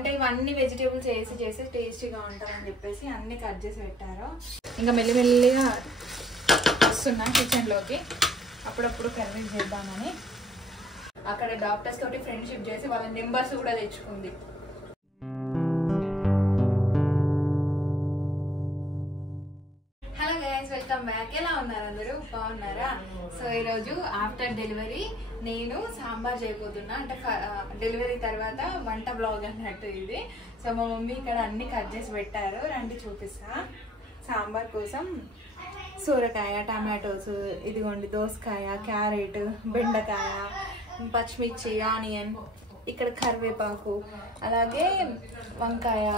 అంటే ఇవన్నీ వెజిటేబుల్స్ చేసి టేస్టీగా ఉంటామని చెప్పేసి అన్ని కట్ చేసి పెట్టారు. ఇంకా మెల్లిమెల్లిగా వస్తున్నా కిచెన్లోకి, అప్పుడప్పుడు కన్విన్స్ చేద్దామని. అక్కడ డాక్టర్స్ తోటి ఫ్రెండ్షిప్ చేసి వాళ్ళ నెంబర్స్ కూడా తెచ్చుకుంది. Hello guys, welcome back. ఎలా ఉన్నారు అందరూ? బాగున్నారా? సో ఈరోజు ఆఫ్టర్ డెలివరీ నేను సాంబార్ చేయబోతున్నా. అంటే డెలివరీ తర్వాత వంట బ్లాగ్ అన్నట్టు ఇది. సో మా మమ్మీ ఇక్కడ అన్ని కట్ చేసి పెట్టారు, రండి చూపిస్తా. సాంబార్ కోసం సూరకాయ, టమాటోస్, ఇదిగోండి దోసకాయ, క్యారెట్, బెండకాయ, పచ్చిమిర్చి, ఆనియన్, ఇక్కడ కరివేపాకు, అలాగే వంకాయ,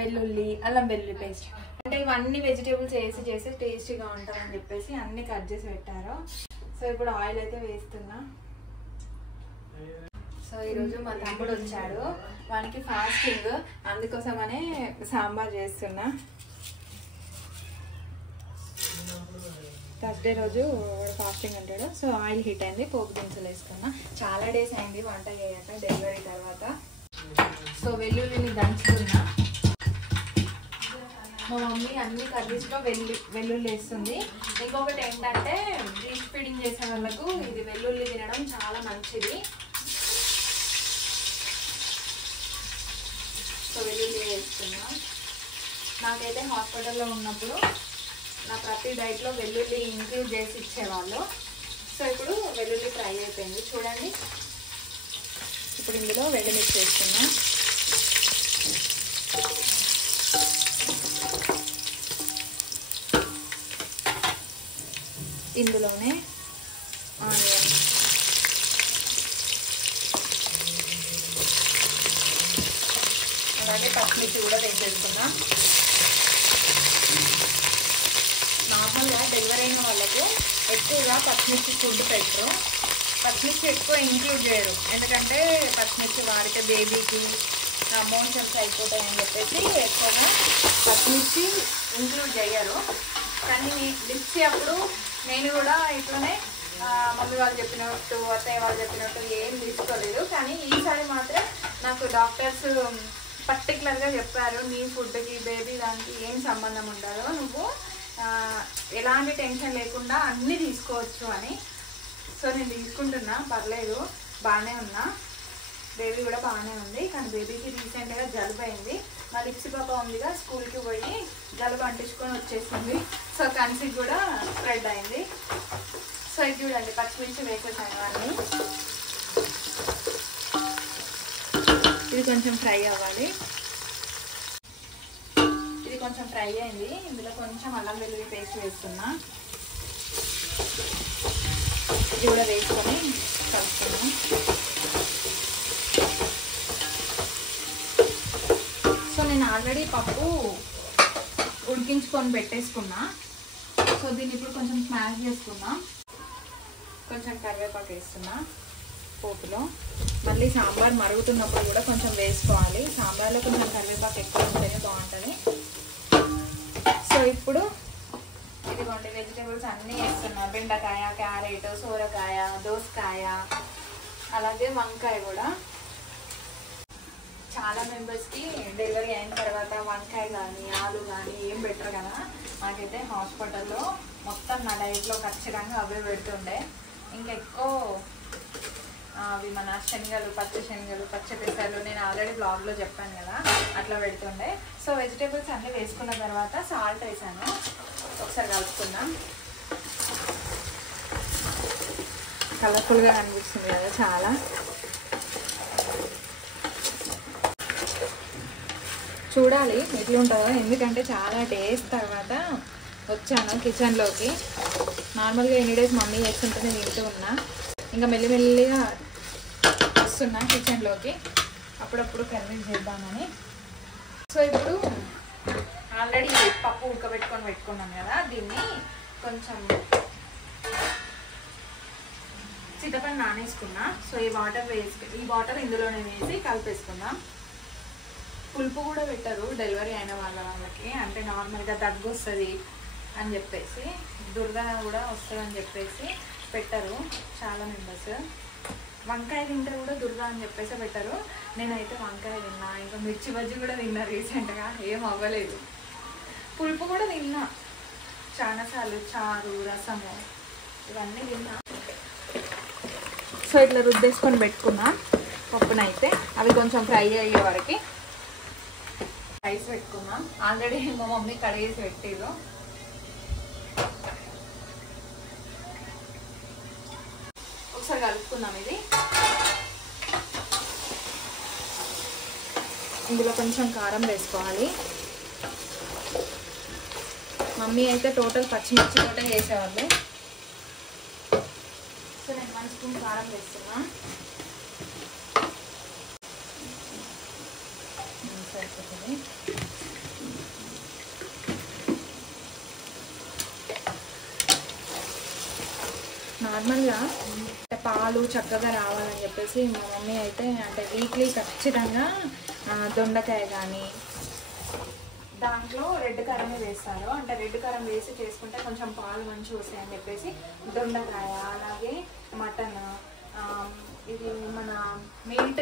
వెల్లుల్లి, అల్లం వెల్లుల్లి పేస్ట్. అంటే ఇవన్నీ వెజిటేబుల్స్ చేసి టేస్టీగా ఉంటామని చెప్పేసి అన్ని కట్ చేసి పెట్టారు. సో ఇప్పుడు ఆయిల్ అయితే వేస్తున్నా. సో ఈరోజు మా తమ్ముడు వచ్చాడు, వానికి ఫాస్టింగ్, అందుకోసమనే సాంబార్ చేస్తున్నా. థర్స్డే రోజు ఫాస్టింగ్ అంటాడు. సో ఆయిల్ హీట్ అయింది, పోపు దినుసులు వేసుకున్నా. చాలా డేస్ అయింది వంట చేయక డెలివరీ తర్వాత. సో వెల్లుల్లిని దంచుకున్నా. మా మమ్మీ అన్ని కర్రీస్లో వెల్లుల్లి వేస్తుంది. ఇంకొకటి ఏంటంటే బ్రీస్ట్ ఫీడింగ్ చేసే వాళ్ళకు ఇది వెల్లుల్లి తినడం చాలా మంచిది. సో వెల్లుల్లి వేస్తున్నా. నాకైతే హాస్పిటల్లో ఉన్నప్పుడు నా ప్రతి డైట్లో వెల్లుల్లి ఇంక్లూడ్ చేసి ఇచ్చేవాళ్ళు. సో ఇప్పుడు వెల్లుల్లి ఫ్రై అయిపోయింది చూడండి. ఇప్పుడు ఇందులో వెల్లుల్లి వేస్తున్నా. ఇందులోనే ఆనియన్, అలాగే పచ్చిమిర్చి కూడా వేసేసుకున్నా. నార్మల్గా డెలివరీ అయిన వాళ్ళకు ఎక్కువగా పచ్చిమిర్చి ఫుడ్ పెట్టరు, పచ్చిమిర్చి ఎక్కువ ఇంక్లూడ్ చేయరు. ఎందుకంటే పచ్చిమిర్చి వాడితే బేబీకి మోషన్స్ అయిపోతాయని చెప్పేసి ఎక్కువగా పచ్చిమిర్చి ఇంక్లూడ్ చేయరు. కానీ లిప్సీ అప్పుడు నేను కూడా ఇట్లనే మమ్మీ వాళ్ళు చెప్పినట్టు, అత్తయ్య వాళ్ళు చెప్పినట్టు ఏం తీసుకోలేదు. కానీ ఈసారి మాత్రం నాకు డాక్టర్స్ పర్టికులర్గా చెప్పారు, నీ ఫుడ్కి బేబీ దానికి ఏం సంబంధం ఉండదు, నువ్వు ఎలాంటి టెన్షన్ లేకుండా అన్నీ తీసుకోవచ్చు అని. సో నేను తీసుకుంటున్నా, పర్లేదు, బాగానే ఉన్నా. బేబీ కూడా బాగానే ఉంది. కానీ బేబీకి రీసెంట్గా జలుబు అయింది. మా లిప్సీ పాప ఉందిగా, స్కూల్కి పోయి జలుబు అంటించుకొని వచ్చేసింది. సో కన్సీవ్ కూడా స్ప్రెడ్ అయింది. సో ఇది చూడండి, పచ్చిమిర్చి వేసేసాను అన్నీ. ఇది కొంచెం ఫ్రై అవ్వాలి. ఇది కొంచెం ఫ్రై అయింది. ఇందులో కొంచెం అల్లం వెల్లుల్లి పేస్ట్ వేస్తున్నా. ఇది కూడా వేసుకొని కలుపుతున్నాం. సో నేను ఆల్రెడీ పప్పు ఉడికించుకొని పెట్టేసుకున్నా. సో దీన్ని ఇప్పుడు కొంచెం స్మాష్ చేసుకున్నా. కొంచెం కరివేపాకు వేస్తున్నా పోపులో. మళ్ళీ సాంబార్ మరుగుతున్నప్పుడు కూడా కొంచెం వేసుకోవాలి. సాంబార్లో కొంచెం కరివేపాకు ఎక్కువ ఉంటేనే బాగుంటుంది. సో ఇప్పుడు ఇదిగోండి వెజిటేబుల్స్ అన్నీ వేస్తున్నా. బెండకాయ, క్యారెట్, సూరకాయ, దోసకాయ, అలాగే వంకాయ కూడా. చాలా మెంబర్స్కి డెలివరీ అయిన తర్వాత వంకాయ కానీ ఆలు కానీ ఏం బెటర్ కదా. నాకైతే హాస్పిటల్లో మొత్తం నా డైట్లో ఖచ్చితంగా అవే పెడుతుండే. ఇంకా ఎక్కువ అవి మన శనగలు, పచ్చి శనగలు, పచ్చి పెసలు, నేను ఆల్రెడీ బ్లాగ్లో చెప్పాను కదా, అట్లా పెడుతుండే. సో వెజిటేబుల్స్ అన్నీ వేసుకున్న తర్వాత సాల్ట్ వేసాను. ఒకసారి కలుపుకుందాం. కలర్ఫుల్గా అనిపిస్తుంది కదా చాలా. చూడాలి ఎట్లుంటుందో, ఎందుకంటే చాలా డేస్ తర్వాత వచ్చాను కిచెన్లోకి. నార్మల్గా ఎన్ని డేస్ మమ్మీ చేస్తుంటేనే తింటూ ఉన్నా. ఇంకా మెల్లిమెల్లిగా వస్తున్నా కిచెన్లోకి, అప్పుడప్పుడు కన్విన్స్ చేద్దామని. సో ఇప్పుడు ఆల్రెడీ పప్పు పెట్టుకున్నాను కదా, దీన్ని కొంచెం చింతపండు నానేసుకున్నా. సో ఈ వాటర్ ఇందులోనే వేసి కలిపేసుకుందాం. పులుపు కూడా పెట్టరు డెలివరీ అయిన వాళ్ళకి, అంటే నార్మల్గా దగ్గు వస్తుంది అని చెప్పేసి, దుర్ద కూడా వస్తుంది అని చెప్పేసి పెట్టరు చాలా మెంబర్స్. వంకాయ తింటే కూడా దుర్గా అని చెప్పేసి పెట్టారు. నేనైతే వంకాయ తిన్నా, ఇంకా మిర్చి బజ్జి కూడా తిన్నా రీసెంట్గా, ఏం అవ్వలేదు. పులుపు కూడా తిన్నా చాలాసార్లు, చారు, రసము ఇవన్నీ తిన్నా. సో ఇట్లా రుద్దేసుకొని పెట్టుకున్నా పప్పునైతే. అవి కొంచెం ఫ్రై అయ్యే వరకు రైస్ పెట్టుకున్నా. ఆల్రెడీ మా మమ్మీ కడిగేసి పెట్టేదో. ఒకసారి కలుపుకుందాం. ఇది ఇందులో కొంచెం కారం వేసుకోవాలి. మమ్మీ అయితే టోటల్ పచ్చిమిర్చి తోటే వేసేవాళ్ళు. సో నేను 1 స్పూన్ కారం వేస్తున్నా. సరిపోతుంది. నార్మల్గా పాలు చక్కగా రావాలని చెప్పేసి మా మమ్మీ అయితే అంటే వీక్లీ ఖచ్చితంగా దొండకాయ కానీ దాంట్లో రెడ్ కారమే వేస్తారు. అంటే రెడ్ కారం వేసి చేసుకుంటే కొంచెం పాలు మంచిగా వస్తాయని చెప్పేసి దొండకాయ, అలాగే మటన్, ఇది మన మీట్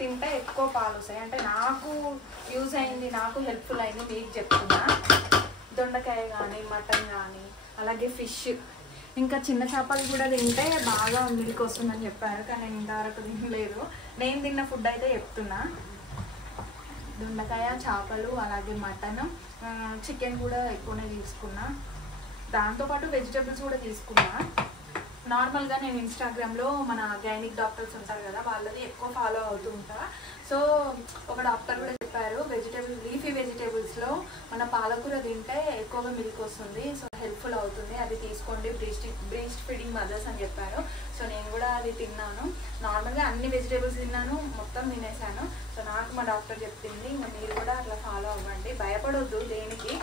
తింటే ఎక్కువ పాలు వస్తాయి. అంటే నాకు యూజ్ అయింది, నాకు హెల్ప్ఫుల్ అయింది, మీకు చెప్తున్నా. దొండకాయ కానీ, మటన్ కానీ, అలాగే ఫిష్, ఇంకా చిన్న చేపలు కూడా తింటే బాగా మిల్క్ వస్తుందని చెప్పారు. కానీ నేను ఇంతవరకు తినలేదు. నేను తిన్న ఫుడ్ అయితే చెప్తున్నా. దొండకాయ, చేపలు, అలాగే మటన్, చికెన్ కూడా ఎక్కువనే తీసుకున్నా. దాంతోపాటు వెజిటేబుల్స్ కూడా తీసుకున్నా. నార్మల్గా నేను ఇన్స్టాగ్రామ్లో మన గైనిక్ డాక్టర్స్ ఉంటారు కదా, వాళ్ళది ఎక్కువ ఫాలో అవుతూ ఉంటా. సో ఒక డాక్టర్ కూడా చెప్పారు, లీఫీ వెజిటేబుల్స్లో మన పాలకూర తింటే ఎక్కువగా మిల్క్ వస్తుంది, సో హెల్ప్ఫుల్ అవుతుంది, అది తీసుకోండి, బ్రెస్ట్ ఫీడింగ్ మదర్స్ అని చెప్పారు. సో నేను కూడా అది తిన్నాను. నార్మల్గా అన్ని వెజిటేబుల్స్ తిన్నాను, మొత్తం తినేసాను. సో నాకు మా డాక్టర్ చెప్పింది, మీరు కూడా అట్లా ఫాలో అవ్వండి, భయపడొద్దు దేనికి.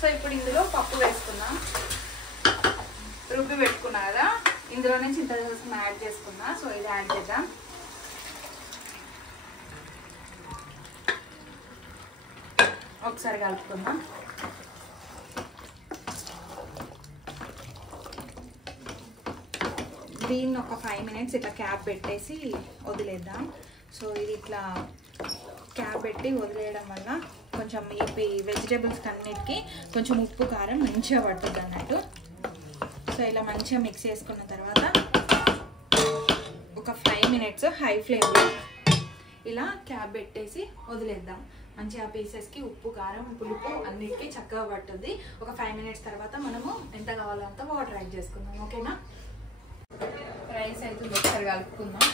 సో ఇప్పుడు ఇందులో పప్పు వేసుకున్నాం. రుబ్బి పెట్టుకున్నా కదా, ఇందులోనే చింతరసం యాడ్ చేసుకున్నా. సో ఇది యాడ్ చేద్దాం. ఒకసారి కలుపుకుందాం. దీన్ని ఒక 5 మినిట్స్ ఇట్లా క్యాప్ పెట్టేసి వదిలేద్దాం. సో ఇది ఇట్లా క్యాప్ పెట్టి వదిలేయడం వల్ల కొంచెం ఈ వెజిటేబుల్స్ అన్నిటికీ కొంచెం ఉప్పు కారం మంచిగా పడుతుంది అన్నట్టు. సో ఇలా మంచిగా మిక్స్ చేసుకున్న తర్వాత ఒక 5 మినిట్స్ హై ఫ్లేమ్లో ఇలా క్యాప్ పెట్టేసి వదిలేద్దాం. మంచిగా పీసెస్కి ఉప్పు, కారం, పులుపు అన్నిటికీ చక్కగా పట్టుద్ది. ఒక 5 మినిట్స్ తర్వాత మనము ఎంత కావాలో అంత వాటర్ యాడ్ చేసుకుందాం. ఓకేనా? రైస్ అయితే ఒకసారి కలుపుకుందాం.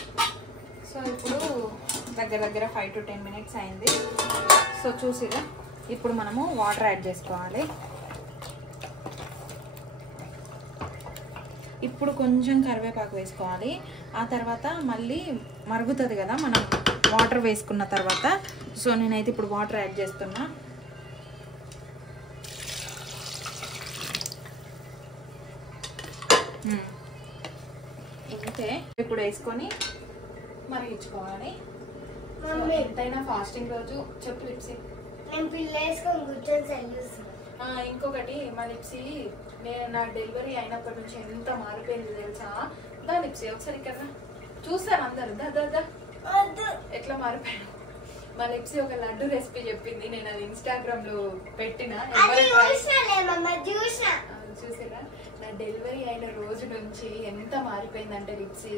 సో ఇప్పుడు దగ్గర 5 to 10 మినిట్స్ అయింది. సో చూసిరా, ఇప్పుడు మనము వాటర్ యాడ్ చేసుకోవాలి. ఇప్పుడు కొంచెం కరివేపాకు వేసుకోవాలి. ఆ తర్వాత మళ్ళీ మరుగుతుంది కదా మనం వాటర్ వేసుకున్న తర్వాత. సో నేనైతే ఇప్పుడు వాటర్ యాడ్ చేస్తున్నా. ఇంతే. ఇప్పుడు వేసుకొని మరిగించుకోవాలి. ఎంతైనా ఫాస్టింగ్ రోజు చెప్పు లిప్సీ. ఇంకొకటి మా లిప్సీ, నేను నా డెలివరీ అయినప్పటి నుంచి ఎంత మారిపోయింది తెలుసా? దా లిప్సీ ఒకసారి ఇక్కడ చూస్తారు అందరు, దా ఎట్లా మారిపోయాను. మా లిప్సీ ఒక లడ్డు రెసిపీ చెప్పింది, నేను అది ఇన్స్టాగ్రామ్ లో పెట్టిన. చూసారా? నా డెలివరీ అయిన రోజు నుంచి ఎంత మారిపోయిందంటే లిప్సీ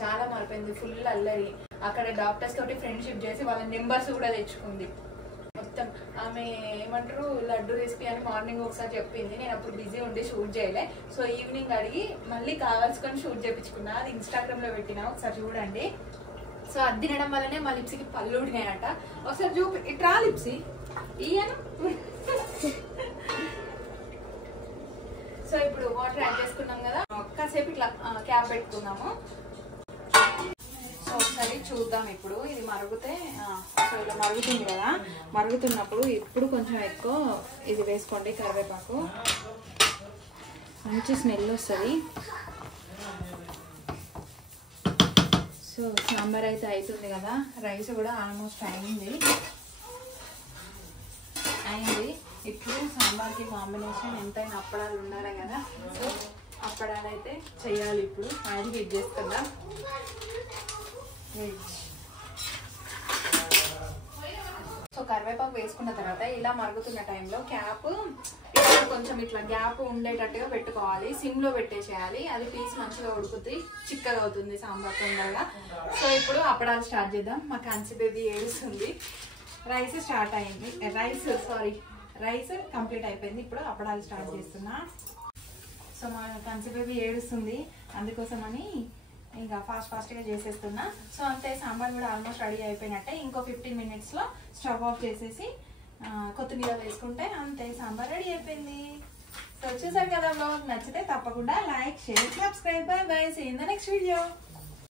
చాలా మారిపోయింది. ఫుల్ అల్లరి. అక్కడ డాక్టర్స్ తోటి ఫ్రెండ్షిప్ చేసి వాళ్ళ నెంబర్స్ కూడా తెచ్చుకుంది. మొత్తం ఆమె ఏమంటారు లడ్డు రెసిపీ అని మార్నింగ్ ఒకసారి చెప్పింది. నేను అప్పుడు బిజీ ఉండి షూట్ చేయలే. సో ఈవినింగ్ అడిగి మళ్ళీ కావాల్సుకొని షూట్ చేయించుకున్నా. అది ఇన్స్టాగ్రామ్ లో పెట్టినా, ఒకసారి చూడండి. సో అది తినడం వల్లనే మా లిప్సీకి పళ్ళు ఉడినాయట. ఒకసారి చూపి, ఇట్రా లిప్సీ ఇయ్యను. సో ఇప్పుడు వాటర్ యాడ్ చేసుకున్నాం కదా, కాసేపు ఇట్లా క్యాప్ పెట్టుకున్నాము. సో ఒకసారి చూద్దాం ఇప్పుడు ఇది మరుగుతే. సో ఇలా మరుగుతుంది కదా, మరుగుతున్నప్పుడు ఇప్పుడు కొంచెం ఎక్కువ ఇది వేసుకోండి, కరివేపాకు. మంచి స్మెల్ వస్తుంది. సో సాంబార్ అయితే అవుతుంది కదా, రైస్ కూడా ఆల్మోస్ట్ అయింది. ఇప్పుడు సాంబార్కి కాంబినేషన్ ఎంతైనా అప్పడాలు ఉండాలి కదా. సో అప్పడాలు అయితే చేయాలి. ఇప్పుడు ఆయిల్ హీట్ చేసుకుందాం. సో కరివేపాకు వేసుకున్న తర్వాత ఇలా మరుగుతున్న టైంలో క్యాప్ కొంచెం ఇట్లా గ్యాప్ ఉండేటట్టుగా పెట్టుకోవాలి. సిమ్లో పెట్టేసేయాలి. అది పీస్ మంచిగా ఉడుకుతుంది, చిక్కగా అవుతుంది సాంబార్ తొందరగా. సో ఇప్పుడు అప్పడాలు స్టార్ట్ చేద్దాం. మా కన్సి బేబీ ఏడుస్తుంది. రైస్ స్టార్ట్ అయింది. రైస్ కంప్లీట్ అయిపోయింది. ఇప్పుడు అప్పడాలు స్టార్ట్ చేస్తున్నా. సో మా కన్సి బేబీ ఏడుస్తుంది, అందుకోసమని ఇంకా ఫాస్ట్గా చేసేస్తున్నా. సో అంతే, సాంబార్ కూడా ఆల్మోస్ట్ రెడీ అయిపోయినట్టే. ఇంకో 15 minutesలో స్టవ్ ఆఫ్ చేసేసి కొత్తిమీర వేసుకుంటే అంతే, సాంబార్ రెడీ అయిపోయింది. సో చూసారు కదా, బ్లాగ్ నచ్చితే తప్పకుండా like, share, subscribe. Bye bye, see in the next video.